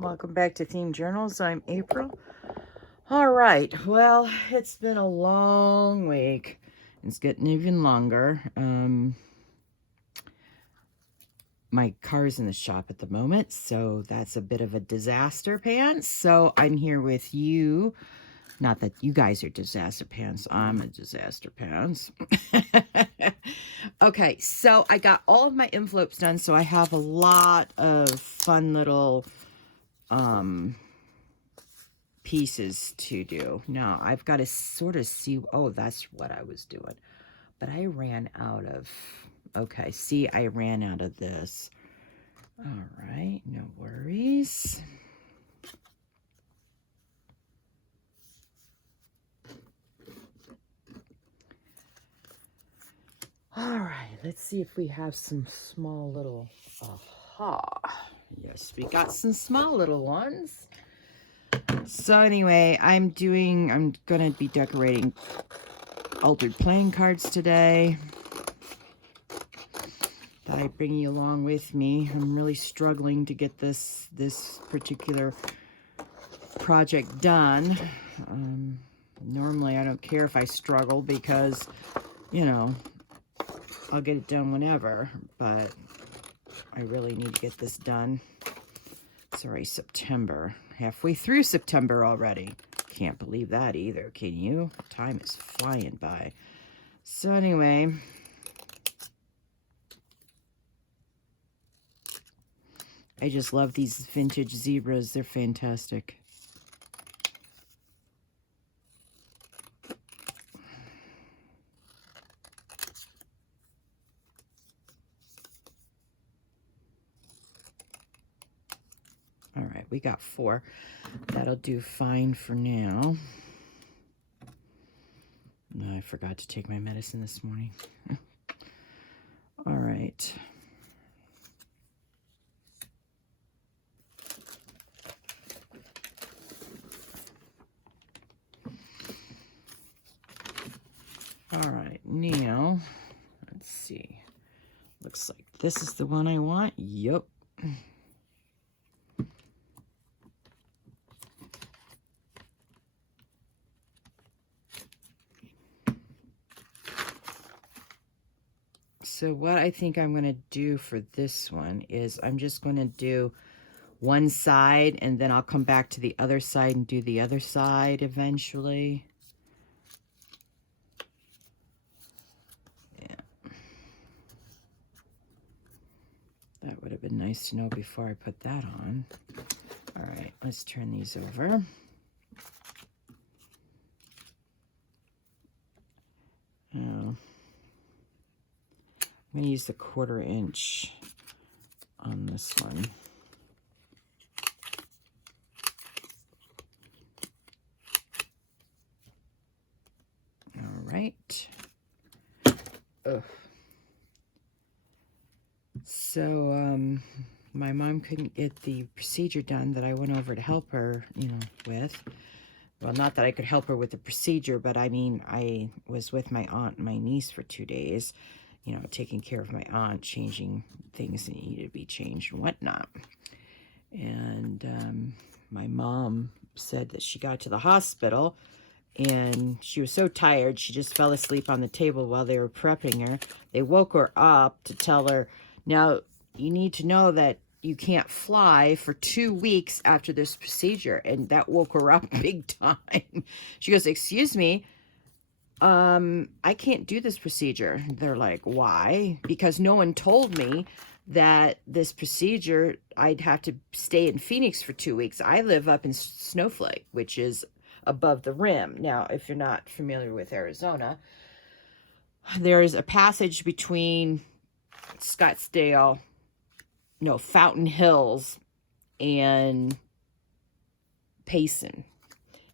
Welcome back to Themed Journals. I'm April. All right, well, it's been a long week. It's getting even longer. My car's in the shop at the moment, so that's a bit of a disaster pants. So I'm here with you. Not that you guys are disaster pants. I'm a disaster pants. Okay, so I got all of my envelopes done, so I have a lot of fun little pieces to do. Now, I've got to sort of see, oh, that's what I was doing. But I ran out of, okay, see, I ran out of this. All right, no worries. All right, let's see if we have some small little, aha. Yes, we got some small little ones. So anyway, I'm going to be decorating altered playing cards today. Thought I'd bring you along with me. I'm really struggling to get this particular project done. Normally I don't care if I struggle because, you know, I'll get it done whenever, but I really need to get this done. It's already September. Halfway through September already. Can't believe that either, can you? Time is flying by. So anyway, I just love these vintage zebras. They're fantastic. All right, we got 4. That'll do fine for now. No, I forgot to take my medicine this morning. All right. All right, now, let's see. Looks like this is the one I want. Yup. So what I think I'm going to do for this one is I'm just going to do one side, and then I'll come back to the other side and do the other side eventually. Yeah. That would have been nice to know before I put that on. All right, let's turn these over. I'm going to use the 1/4 inch on this one. All right. Ugh. So, my mom couldn't get the procedure done that I went over to help her, with. Well, not that I could help her with the procedure, but I mean, I was with my aunt and my niece for 2 days, taking care of my aunt, changing things that needed to be changed and whatnot. And my mom said that she got to the hospital and she was so tired, she just fell asleep on the table while they were prepping her. They woke her up to tell her, now, you need to know that you can't fly for 2 weeks after this procedure. And that woke her up big time. She goes, excuse me, I can't do this procedure. They're like, why? Because no one told me that this procedure, I'd have to stay in Phoenix for 2 weeks. I live up in Snowflake, which is above the rim. Now, if you're not familiar with Arizona, there's a passage between Fountain Hills and Payson.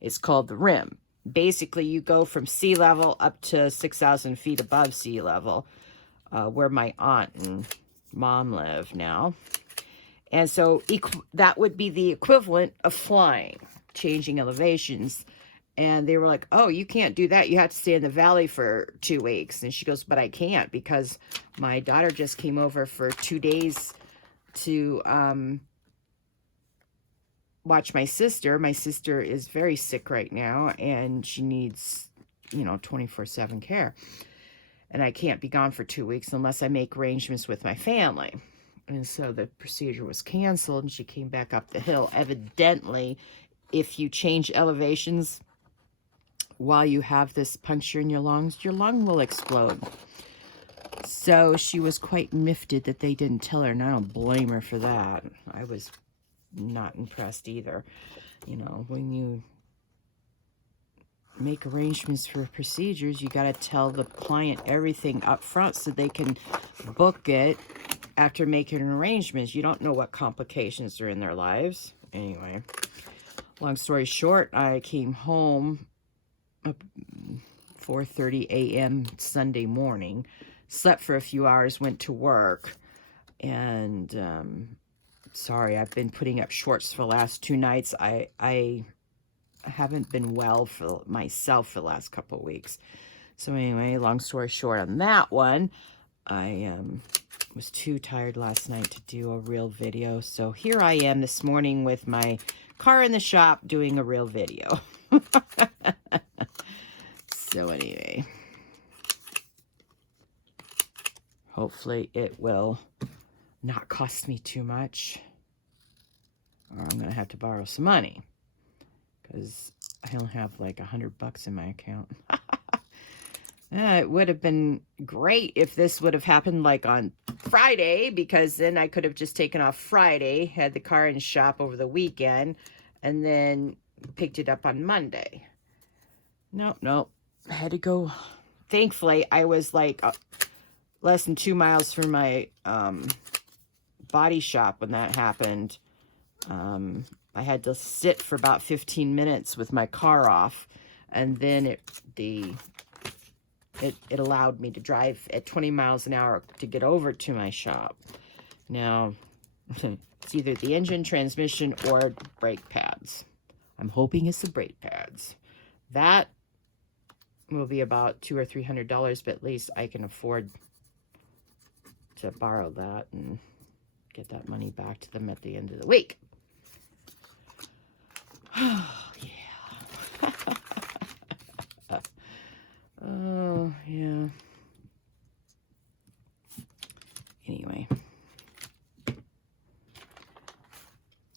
It's called the rim. Basically, you go from sea level up to 6,000 feet above sea level, where my aunt and mom live now. And so that would be the equivalent of flying, changing elevations. And they were like, oh, you can't do that. You have to stay in the valley for 2 weeks. And she goes, but I can't because my daughter just came over for 2 days to watch my sister. My sister is very sick right now, and she needs, 24/7 care. And I can't be gone for 2 weeks unless I make arrangements with my family. And so the procedure was canceled, and she came back up the hill. Evidently, if you change elevations while you have this puncture in your lungs, your lung will explode. So she was quite miffed that they didn't tell her, and I don't blame her for that. I was not impressed either. When you make arrangements for procedures, you got to tell the client everything up front so they can book it after making arrangements. You don't know what complications are in their lives. Anyway, long story short, I came home at 4:30 a.m. Sunday morning, slept for a few hours, went to work, and sorry, I've been putting up shorts for the last 2 nights. I haven't been well for myself for the last couple of weeks. So anyway, long story short on that one, I was too tired last night to do a real video. So here I am this morning with my car in the shop doing a real video. So anyway, hopefully it will not cost me too much, or I'm going to have to borrow some money because I only have like $100 in my account. It would have been great if this would have happened like on Friday, because then I could have just taken off Friday, had the car in shop over the weekend, and then picked it up on Monday. Nope. I had to go. Thankfully, I was like less than 2 miles from my body shop when that happened. I had to sit for about 15 minutes with my car off, and then it allowed me to drive at 20 miles an hour to get over to my shop. Now, it's either the engine, transmission, or brake pads. I'm hoping it's the brake pads. That will be about $200 or $300, but at least I can afford to borrow that and get that money back to them at the end of the week. Oh, yeah. Oh, yeah. Anyway.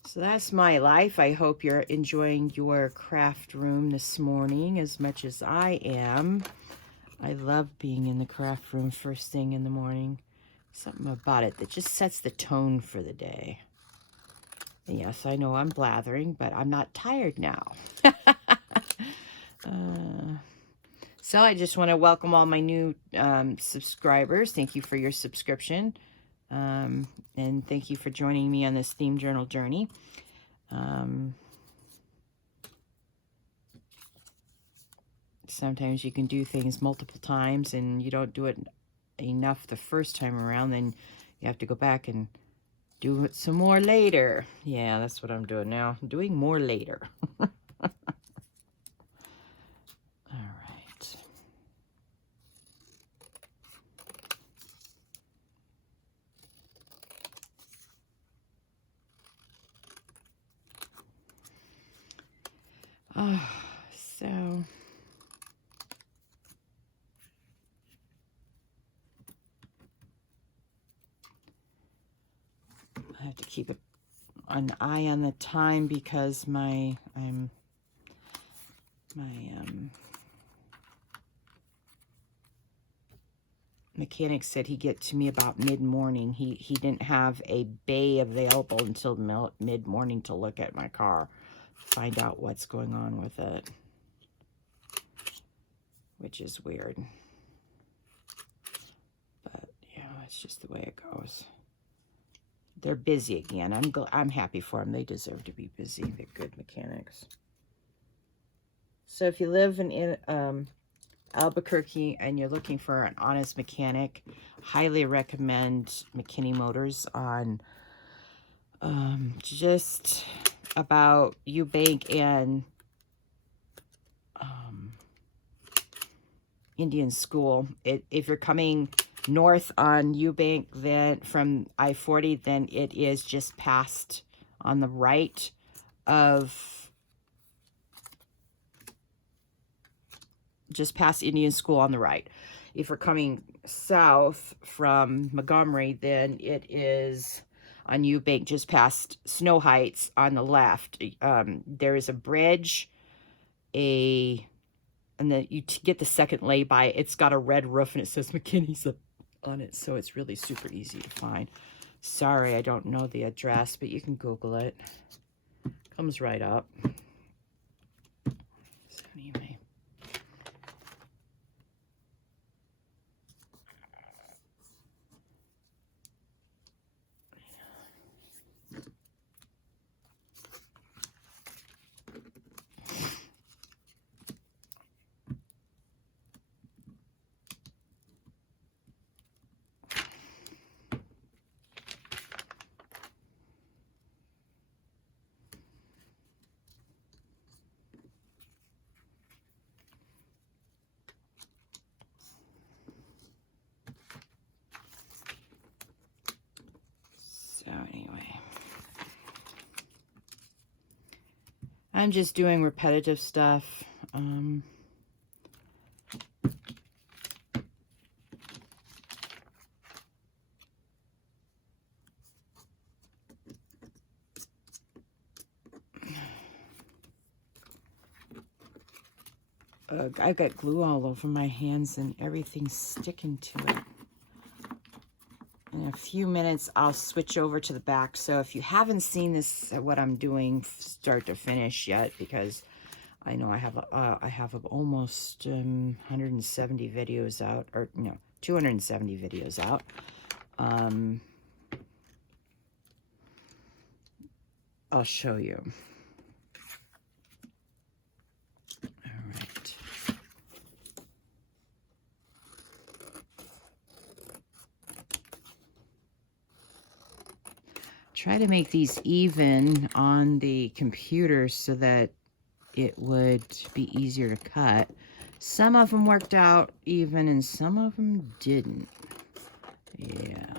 So that's my life. I hope you're enjoying your craft room this morning as much as I am. I love being in the craft room first thing in the morning. Something about it that just sets the tone for the day. And yes, I know I'm blathering, but I'm not tired now. So I just want to welcome all my new subscribers. Thank you for your subscription. And thank you for joining me on this theme journal journey. Sometimes you can do things multiple times and you don't do it enough the first time around, then you have to go back and do it some more later. Yeah, that's what I'm doing now. I'm doing more later. All right. So I have to keep an eye on the time because my mechanic said he'd get to me about mid-morning. He didn't have a bay available until mid-morning to look at my car, find out what's going on with it, which is weird. But yeah, it's just the way it goes. They're busy again. I'm happy for them. They deserve to be busy. They're good mechanics. So if you live in Albuquerque and you're looking for an honest mechanic, highly recommend McKinney Motors on just about Eubank and Indian School. If you're coming north on Eubank, then from I-40, then it is just past on the right of just past Indian School on the right. If we're coming south from Montgomery, then it is on Eubank, just past Snow Heights on the left. There is a bridge, and then you get the second lay-by. It's got a red roof, and it says McKinney's on it, so it's really super easy to find. Sorry, I don't know the address, but you can Google it. Comes right up. So anyway. So anyway, I'm just doing repetitive stuff. I've got glue all over my hands and everything's sticking to it. In a few minutes, I'll switch over to the back. So if you haven't seen this, what I'm doing start to finish yet, because I know I have almost 170 videos out, or no, 270 videos out. I'll show you. All right. Try to make these even on the computer so that it would be easier to cut. Some of them worked out even and some of them didn't. Yeah.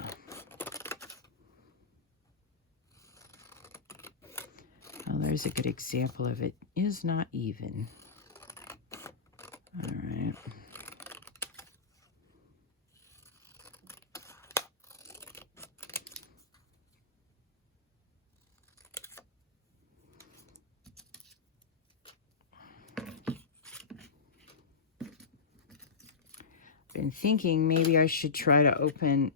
Well, there's a good example of it is not even. All right. Been thinking maybe I should try to open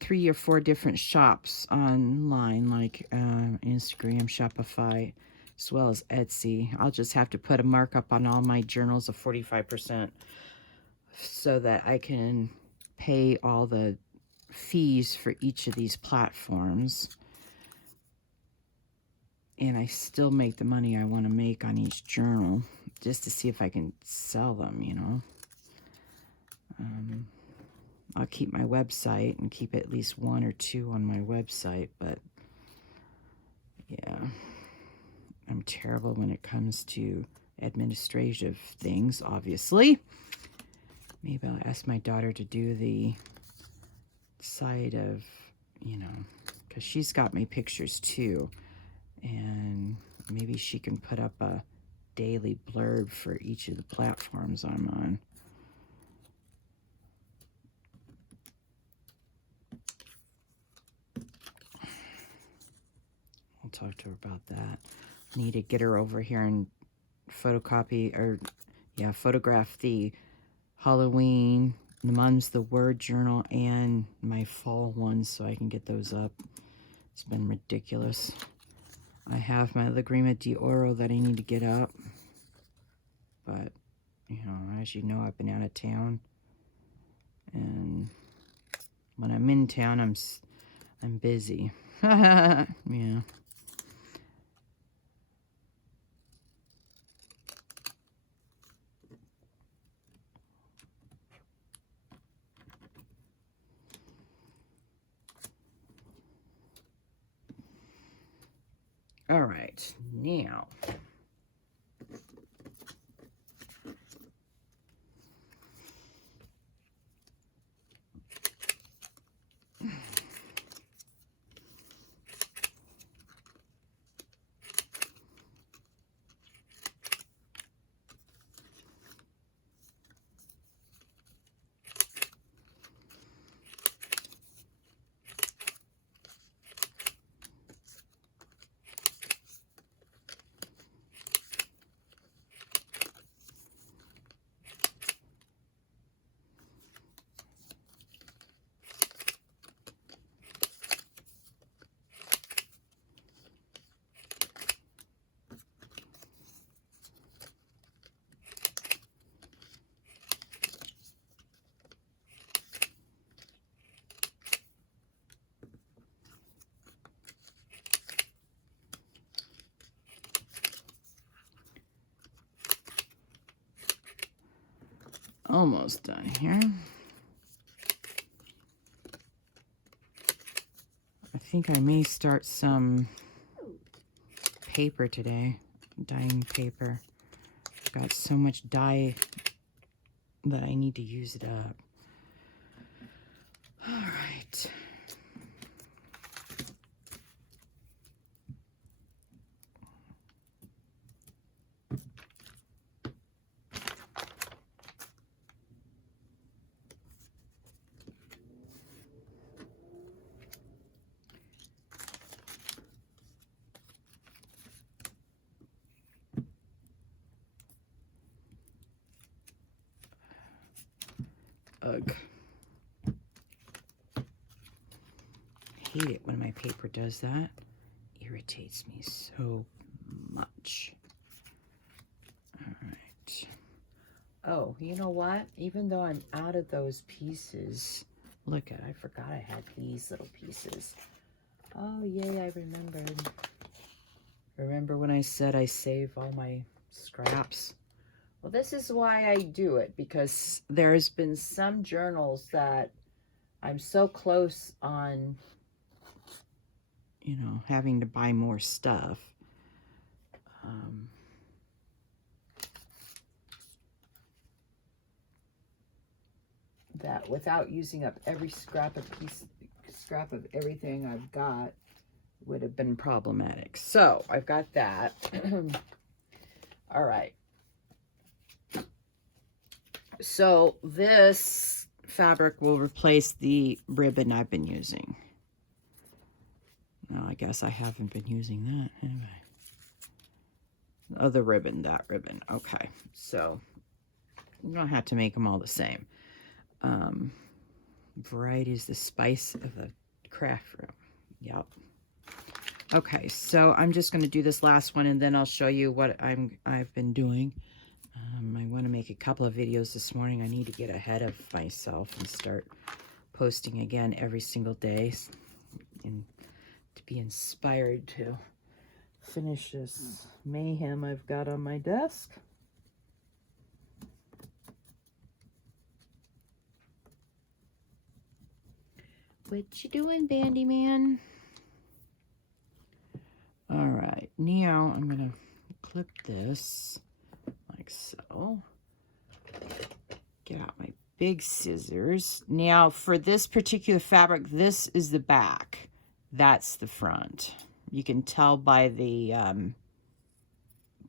3 or 4 different shops online, like Instagram, Shopify, as well as Etsy. I'll just have to put a markup on all my journals of 45% so that I can pay all the fees for each of these platforms. And I still make the money I want to make on each journal, just to see if I can sell them, you know. I'll keep my website and keep at least 1 or 2 on my website, but yeah, I'm terrible when it comes to administrative things, obviously. Maybe I'll ask my daughter to do the side of, you know, because she's got my pictures too, and maybe she can put up a daily blurb for each of the platforms I'm on. I'll talk to her about that. Need to get her over here and photograph the Halloween, the Mum's the Word journal, and my fall ones so I can get those up. It's been ridiculous. I have my Lagrima de Oro that I need to get up, but you know, as you know, I've been out of town, and when I'm in town, I'm busy. Yeah. All right, now almost done here. I think I may start some paper today, dyeing paper. I've got so much dye that I need to use it up. All right. Ugh. I hate it when my paper does that. Irritates me so much. All right. Oh, you know what? Even though I'm out of those pieces, look at, I forgot I had these little pieces. Oh, yay, I remembered. Remember when I said I save all my scraps? Well, this is why I do it, because there's been some journals that I'm so close on, you know, having to buy more stuff. That without using up every scrap of everything I've got would have been problematic. So I've got that. All right. So this fabric will replace the ribbon I've been using. Well, I guess I haven't been using that anyway. Oh, the ribbon, that ribbon. Okay, so you don't have to make them all the same. Variety is the spice of the craft room. Yep. Okay, so I'm just going to do this last one, and then I'll show you what I've been doing. I want to make a couple of videos this morning. I need to get ahead of myself and start posting again every single day, and to be inspired to finish this mayhem I've got on my desk. What you doing, Bandy Man? All right, now I'm gonna clip this like so. Get out my big scissors. Now for this particular fabric, this is the back. That's the front. You can tell by the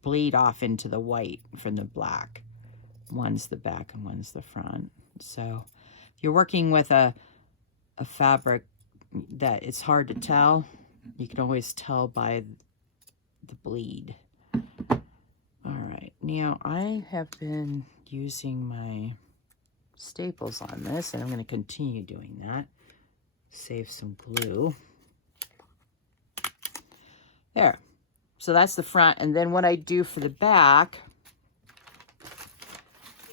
bleed off into the white from the black. One's the back and one's the front. So if you're working with a fabric that it's hard to tell, you can always tell by the bleed. All right, now I have been using my staples on this, and I'm going to continue doing that. Save some glue. There. So that's the front, and then what I do for the back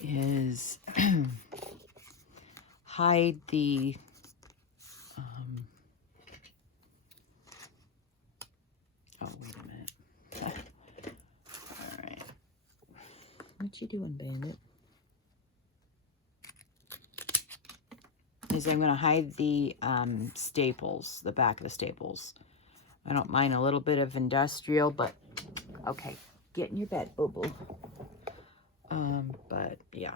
is hide the oh, wait a minute. All right. What you doing, Bandit? Is I'm going to hide the staples, the back of the staples. I don't mind a little bit of industrial, but okay, get in your bed, boo-boo. But yeah.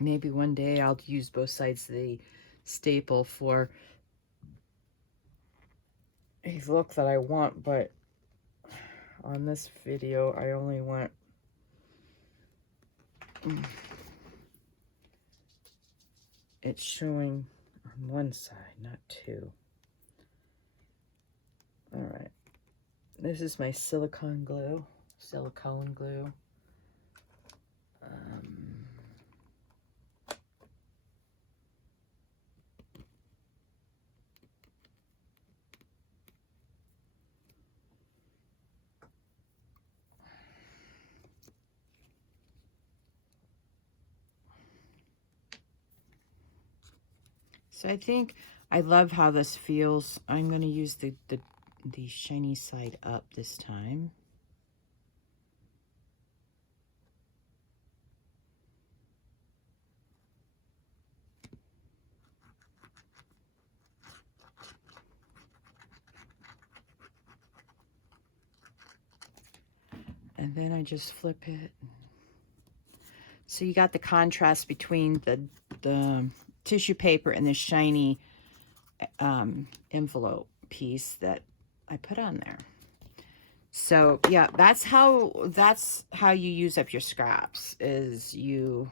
Maybe one day I'll use both sides of the staple for a look that I want, but on this video, I only want it's showing on one side, not two. All right. This is my silicone glue. So I think I love how this feels. I'm going to use the shiny side up this time. And then I just flip it. So you got the contrast between the tissue paper and the shiny envelope piece that I put on there. So yeah, that's how you use up your scraps, is you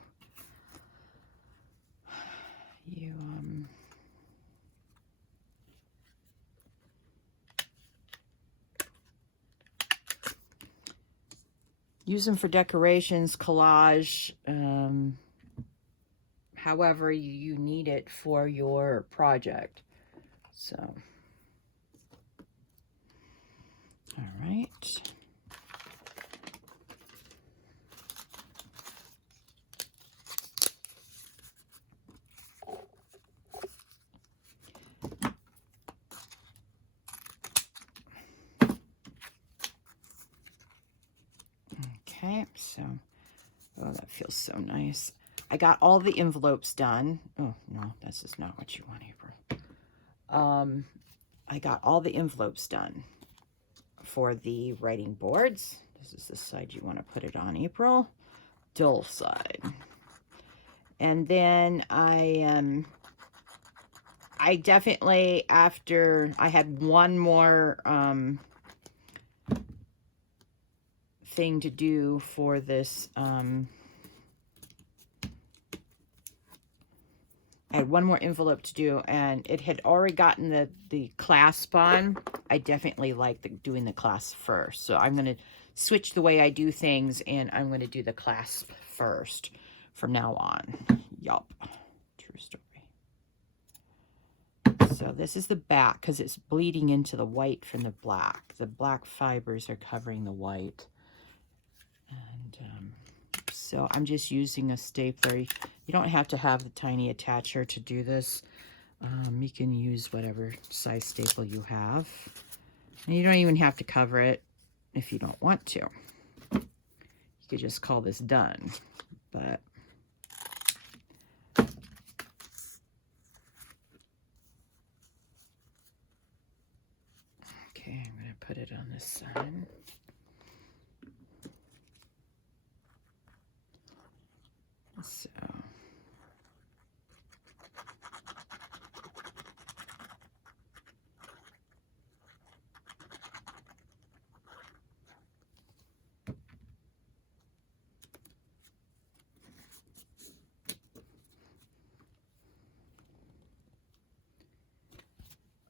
use them for decorations, collage, however you need it for your project. So, all right. Okay, so, oh, that feels so nice. I got all the envelopes done. Oh, no, this is not what you want, April. I got all the envelopes done for the writing boards. This is the side you want to put it on, April. Dull side. And then I definitely, after I had one more thing to do for this, I had one more envelope to do, and it had already gotten the clasp on. I definitely like doing the clasp first. So I'm going to switch the way I do things, and I'm going to do the clasp first from now on. Yup. True story. So this is the back, because it's bleeding into the white from the black. The black fibers are covering the white. And so I'm just using a stapler. You don't have to have the tiny attacher to do this. You can use whatever size staple you have. And you don't even have to cover it if you don't want to. You could just call this done. But okay, I'm going to put it on this side. So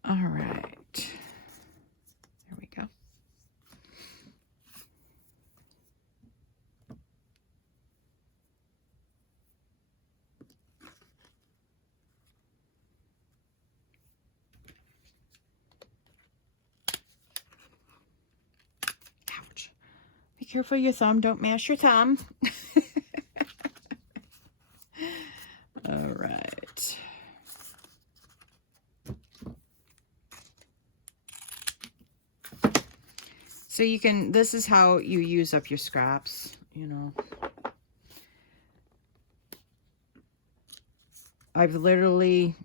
all right. There we go. Ouch. Be careful your thumb. Don't mash your thumb. All right. So you can, this is how you use up your scraps, you know. I've literally,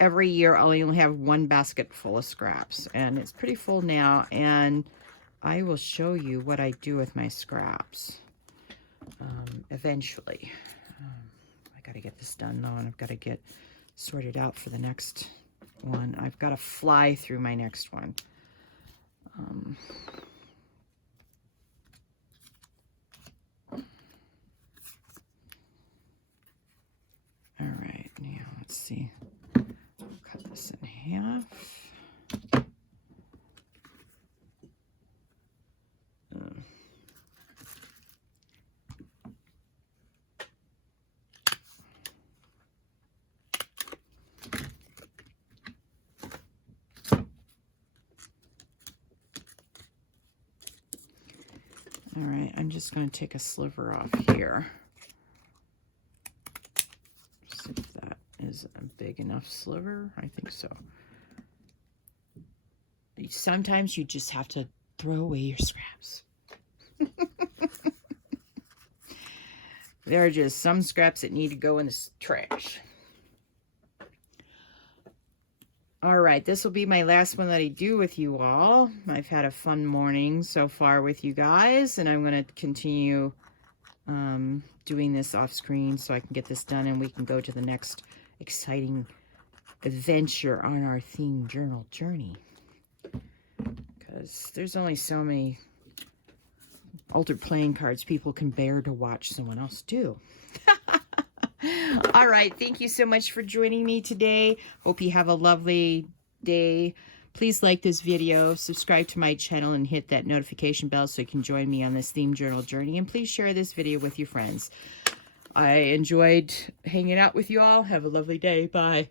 every year I'll only have one basket full of scraps, and it's pretty full now, and I will show you what I do with my scraps eventually. I got to get this done though, and I've got to get sorted out for the next one. I've got to fly through my next one. All right, now let's see. I'll cut this in half. All right, I'm just going to take a sliver off here. See if that is a big enough sliver. I think so. Sometimes you just have to throw away your scraps. There are just some scraps that need to go in the trash. All right, this will be my last one that I do with you all. I've had a fun morning so far with you guys, and I'm going to continue doing this off screen so I can get this done and we can go to the next exciting adventure on our theme journal journey. Because there's only so many altered playing cards people can bear to watch someone else do. All right, thank you so much for joining me today. Hope you have a lovely day. Please like this video, subscribe to my channel, and hit that notification bell so you can join me on this theme journal journey. And please share this video with your friends. I enjoyed hanging out with you all. Have a lovely day. Bye.